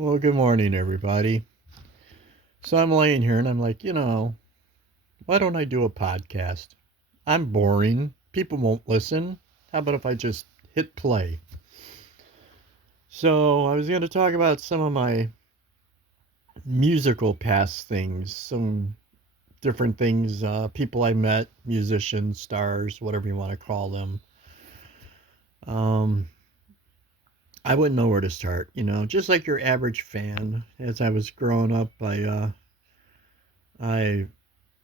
Well, good morning, everybody. So I'm laying here and I'm like, why don't I do a podcast? I'm boring. People won't listen. How about if I just hit play? So I was going to talk about some of my musical past things, some different things, people I met, musicians, stars, whatever you want to call them. Um, I wouldn't know where to start, just like your average fan. As I was growing up, I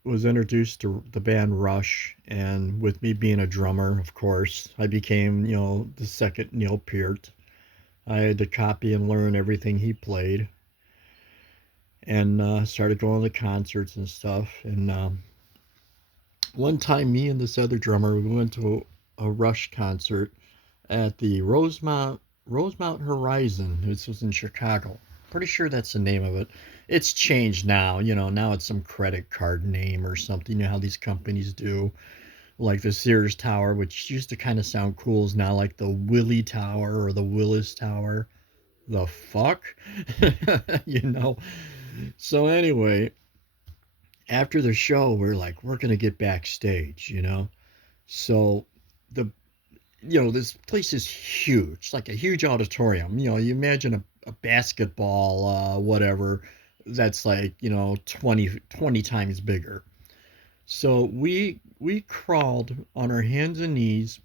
was introduced to the band Rush, and with me being a drummer, of course, I became, the second Neil Peart. I had to copy and learn everything he played, and started going to concerts and stuff. And one time, me and this other drummer, we went to a Rush concert at the Rosemount Horizon. This was in Chicago. Pretty sure that's the name of it. It's changed now. Now it's some credit card name or something. You know how these companies do. Like the Sears Tower, which used to kind of sound cool, is now like the Willie Tower or the Willis Tower. The fuck? you know? So, anyway, after the show, we're like, we're going to get backstage. So, the this place is huge. It's like a huge auditorium. You imagine a basketball, whatever, that's like, 20 times bigger. So we crawled on our hands and knees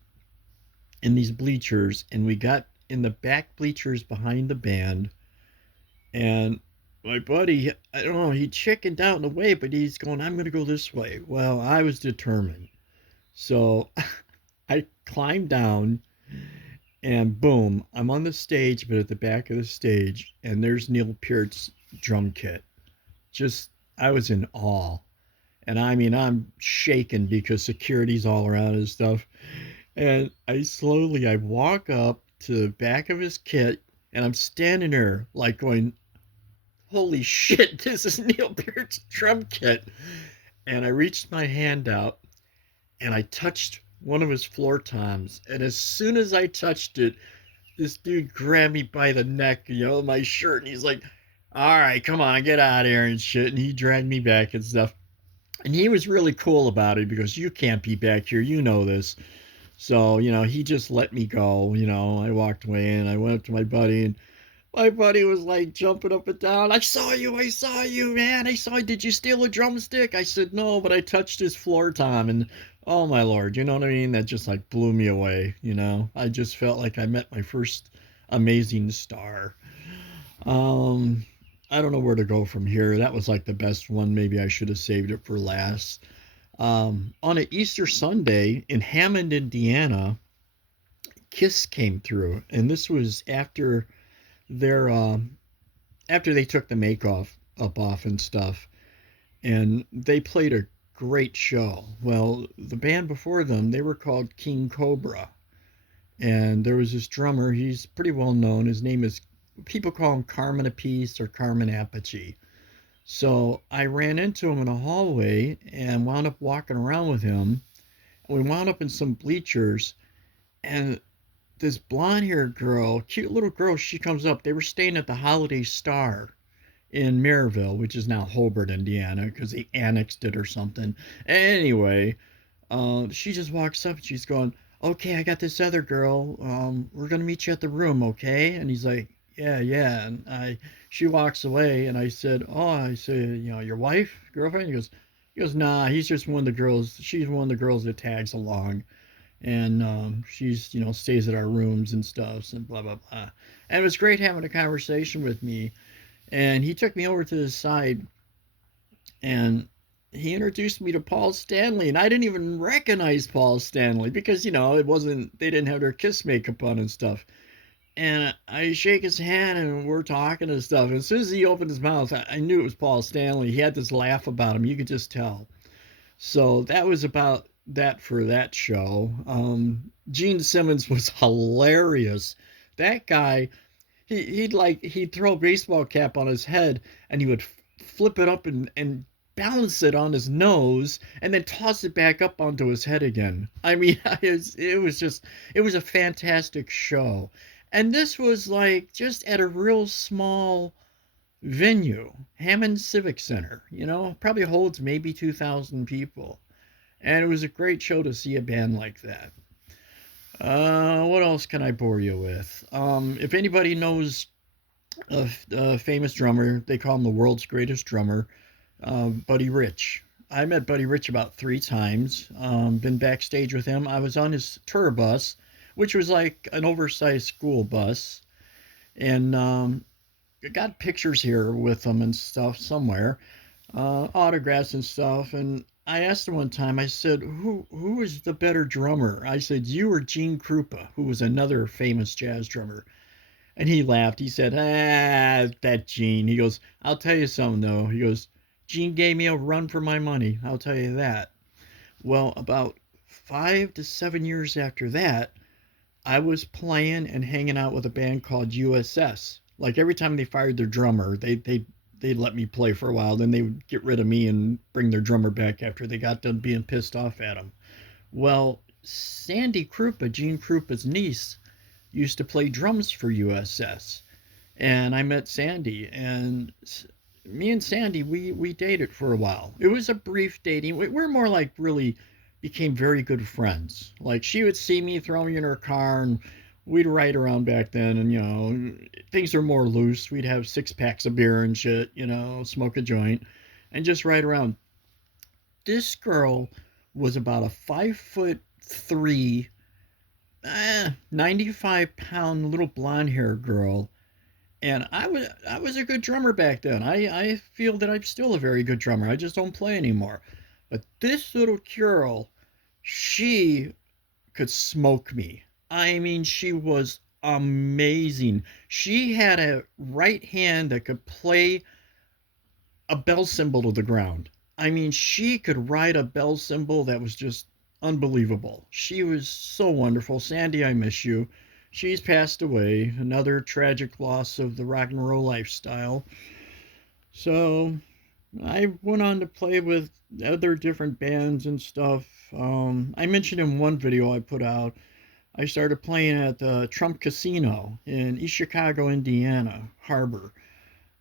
in these bleachers, and we got in the back bleachers behind the band. And my buddy, I don't know, he chickened out in a way, but he's going, I'm going to go this way. Well, I was determined. So I climbed down, and boom, I'm on the stage, but at the back of the stage, and there's Neil Peart's drum kit. Just, I was in awe. And I mean, I'm shaking because security's all around and stuff. And I walk up to the back of his kit, and I'm standing there like going, holy shit, this is Neil Peart's drum kit. And I reached my hand out and I touched one of his floor toms. And as soon as I touched it, this dude grabbed me by the neck, my shirt, and he's like, all right, come on, get out of here and shit. And he dragged me back and stuff. And he was really cool about it because you can't be back here, you know this. So, he just let me go. I walked away and I went up to my buddy, and my buddy was like jumping up and down. I saw you, man. I saw you. Did you steal a drumstick? I said, no, but I touched his floor tom. And oh my Lord, you know what I mean? That just like blew me away. I just felt like I met my first amazing star. Um, I don't know where to go from here. That was like the best one. Maybe I should have saved it for last. On an Easter Sunday in Hammond, Indiana, Kiss came through, and this was their after they took the make off and stuff, and they played a great show. Well, the band before them, they were called King Cobra, and there was this drummer. He's pretty well known. His name is, people call him Carmen Apiece or Carmen Apogee. So I ran into him in a hallway and wound up walking around with him. We wound up in some bleachers, and this blonde haired girl, cute little girl, she comes up. They were staying at the Holiday Star in Maryville, which is now Hobart, Indiana, because they annexed it or something. Anyway, she just walks up and she's going, okay, I got this other girl. We're gonna meet you at the room, okay? And he's like, yeah, yeah. And she walks away, and I said, oh, I said, your wife, girlfriend? He goes, nah, he's just one of the girls. She's one of the girls that tags along, and she's, stays at our rooms and stuff, and blah blah blah. And it was great having a conversation with me. And he took me over to the side, and he introduced me to Paul Stanley, and I didn't even recognize Paul Stanley because it wasn't, they didn't have their Kiss makeup on and stuff. And I shake his hand and we're talking and stuff. And as soon as he opened his mouth, I knew it was Paul Stanley. He had this laugh about him. You could just tell. So that was about that for that show. Gene Simmons was hilarious. That guy, he'd throw a baseball cap on his head, and he would flip it up and balance it on his nose and then toss it back up onto his head again. I mean, it was a fantastic show. And this was like just at a real small venue, Hammond Civic Center, probably holds maybe 2,000 people. And it was a great show to see a band like that. What else can I bore you with? If anybody knows a famous drummer, they call him the world's greatest drummer, Buddy Rich. I met Buddy Rich about 3 times. Been backstage with him. I was on his tour bus, which was like an oversized school bus, and I got pictures here with him and stuff somewhere, autographs and stuff. And I asked him one time. I said, "Who is the better drummer?" I said, "You or Gene Krupa, who was another famous jazz drummer." And he laughed. He said, that Gene. He goes, "I'll tell you something, though." He goes, "Gene gave me a run for my money. I'll tell you that." Well, about 5 to 7 years after that, I was playing and hanging out with a band called USS. Like every time they fired their drummer, they'd let me play for a while. Then they would get rid of me and bring their drummer back after they got done being pissed off at him. Well, Sandy Krupa, Gene Krupa's niece, used to play drums for USS, and I met Sandy, and me and Sandy, we dated for a while. It was a brief dating. We're more like really became very good friends. Like she would see me, throw me in her car, and we'd ride around back then. And things are more loose. We'd have 6 packs of beer and shit. Smoke a joint, and just ride around. This girl was about a 5'3", 95-pound little blonde hair girl, and I was a good drummer back then. I feel that I'm still a very good drummer. I just don't play anymore. But this little girl, she could smoke me. I mean, she was amazing. She had a right hand that could play a bell cymbal to the ground. I mean, she could ride a bell cymbal that was just unbelievable. She was so wonderful. Sandy, I miss you. She's passed away. Another tragic loss of the rock and roll lifestyle. So I went on to play with other different bands and stuff. I mentioned in one video I put out, I started playing at the Trump Casino in East Chicago, Indiana Harbor.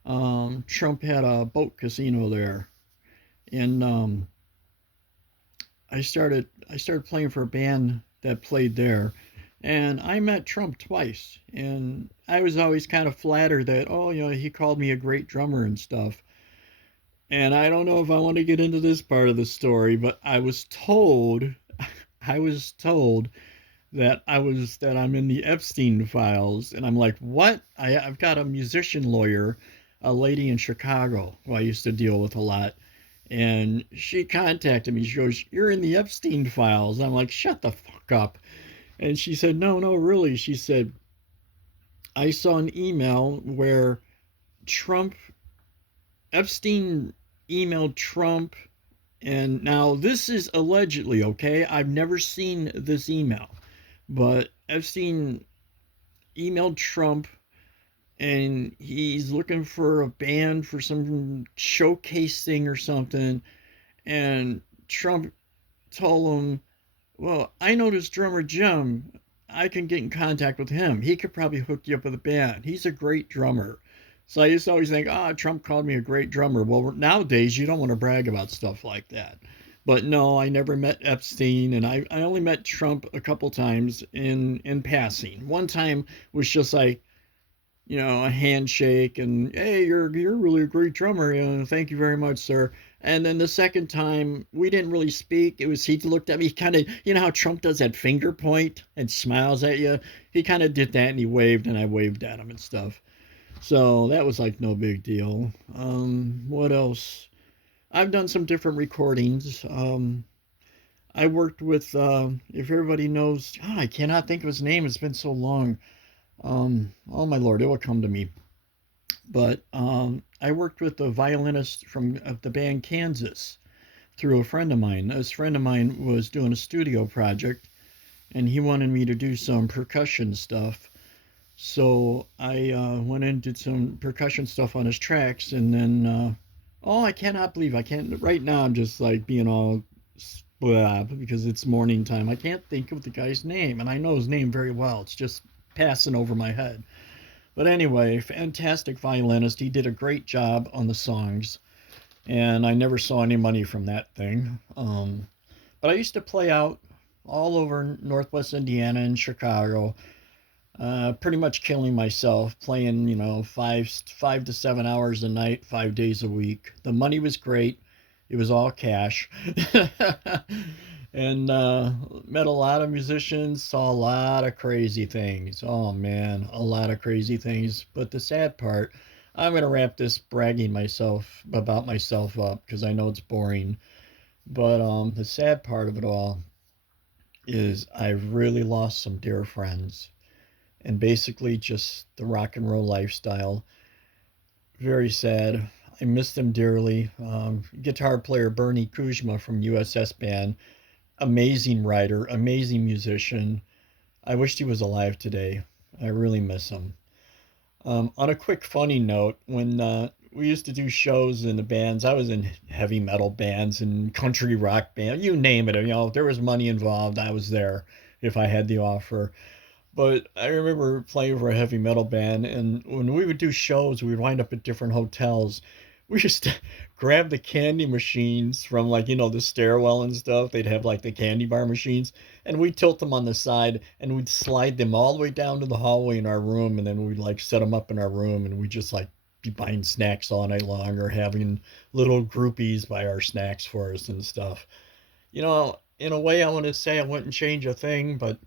Trump had a boat casino there, and I started playing for a band that played there, and I met Trump twice, and I was always kind of flattered that he called me a great drummer and stuff. And I don't know if I want to get into this part of the story, but I was told that I'm in the Epstein files, and I'm like, what? I've got a musician lawyer, a lady in Chicago who I used to deal with a lot, and she contacted me. She goes, "You're in the Epstein files." I'm like, "Shut the fuck up." And she said, "No, no, really." She said, "I saw an email where Trump Epstein emailed Trump, and now this is allegedly, okay? I've never seen this email, but Epstein emailed Trump, and he's looking for a band for some showcase thing or something." And Trump told him, "Well, I know this drummer Jim. I can get in contact with him. He could probably hook you up with a band. He's a great drummer." So I used to always think, Trump called me a great drummer. Well, nowadays you don't want to brag about stuff like that. But no, I never met Epstein, and I only met Trump a couple times in passing. One time was just like, a handshake and, "Hey, you're really a great drummer. Thank you very much, sir." And then the second time we didn't really speak. It was he looked at me kind of, how Trump does that finger point and smiles at you. He kind of did that and he waved and I waved at him and stuff. So that was like no big deal. What else? I've done some different recordings. I worked with, if everybody knows, I cannot think of his name. It's been so long. Oh my lord, it will come to me. But I worked with the violinist from the band Kansas through a friend of mine. This friend of mine was doing a studio project, and he wanted me to do some percussion stuff. So I went and did some percussion stuff on his tracks, and then I cannot believe I can't. Right now, I'm just like being all blah because it's morning time. I can't think of the guy's name, and I know his name very well. It's just passing over my head. But anyway, fantastic violinist. He did a great job on the songs, and I never saw any money from that thing. But I used to play out all over Northwest Indiana and Chicago, pretty much killing myself, playing, five to 7 hours a night, 5 days a week. The money was great. It was all cash. And met a lot of musicians, saw a lot of crazy things. Oh man, a lot of crazy things. But the sad part, I'm gonna wrap this bragging myself about myself up because I know it's boring. But the sad part of it all is I've really lost some dear friends, and basically just the rock and roll lifestyle. Very sad. I miss them dearly. Guitar player Bernie Kuzma from USS Band, amazing writer, amazing musician. I wished he was alive today. I really miss him. On a quick funny note, when we used to do shows in the bands, I was in heavy metal bands and country rock band, you name it. If there was money involved, I was there if I had the offer. But I remember playing for a heavy metal band, and when we would do shows, we'd wind up at different hotels. We used to grab the candy machines from, like, the stairwell and stuff. They'd have like the candy bar machines, and we'd tilt them on the side and we'd slide them all the way down to the hallway in our room, and then we'd like set them up in our room, and we'd just like be buying snacks all night long or having little groupies buy our snacks for us and stuff. In a way, I want to say I wouldn't change a thing, but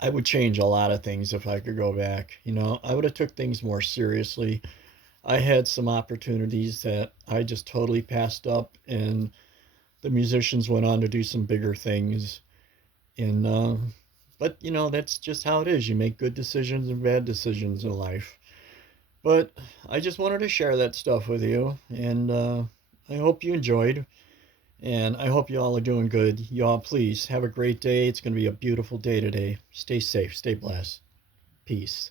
I would change a lot of things if I could go back. I would have took things more seriously. I had some opportunities that I just totally passed up, and the musicians went on to do some bigger things. And but that's just how it is. You make good decisions and bad decisions in life. But I just wanted to share that stuff with you, and I hope you enjoyed. And I hope you all are doing good. Y'all, please have a great day. It's going to be a beautiful day today. Stay safe, stay blessed. Peace.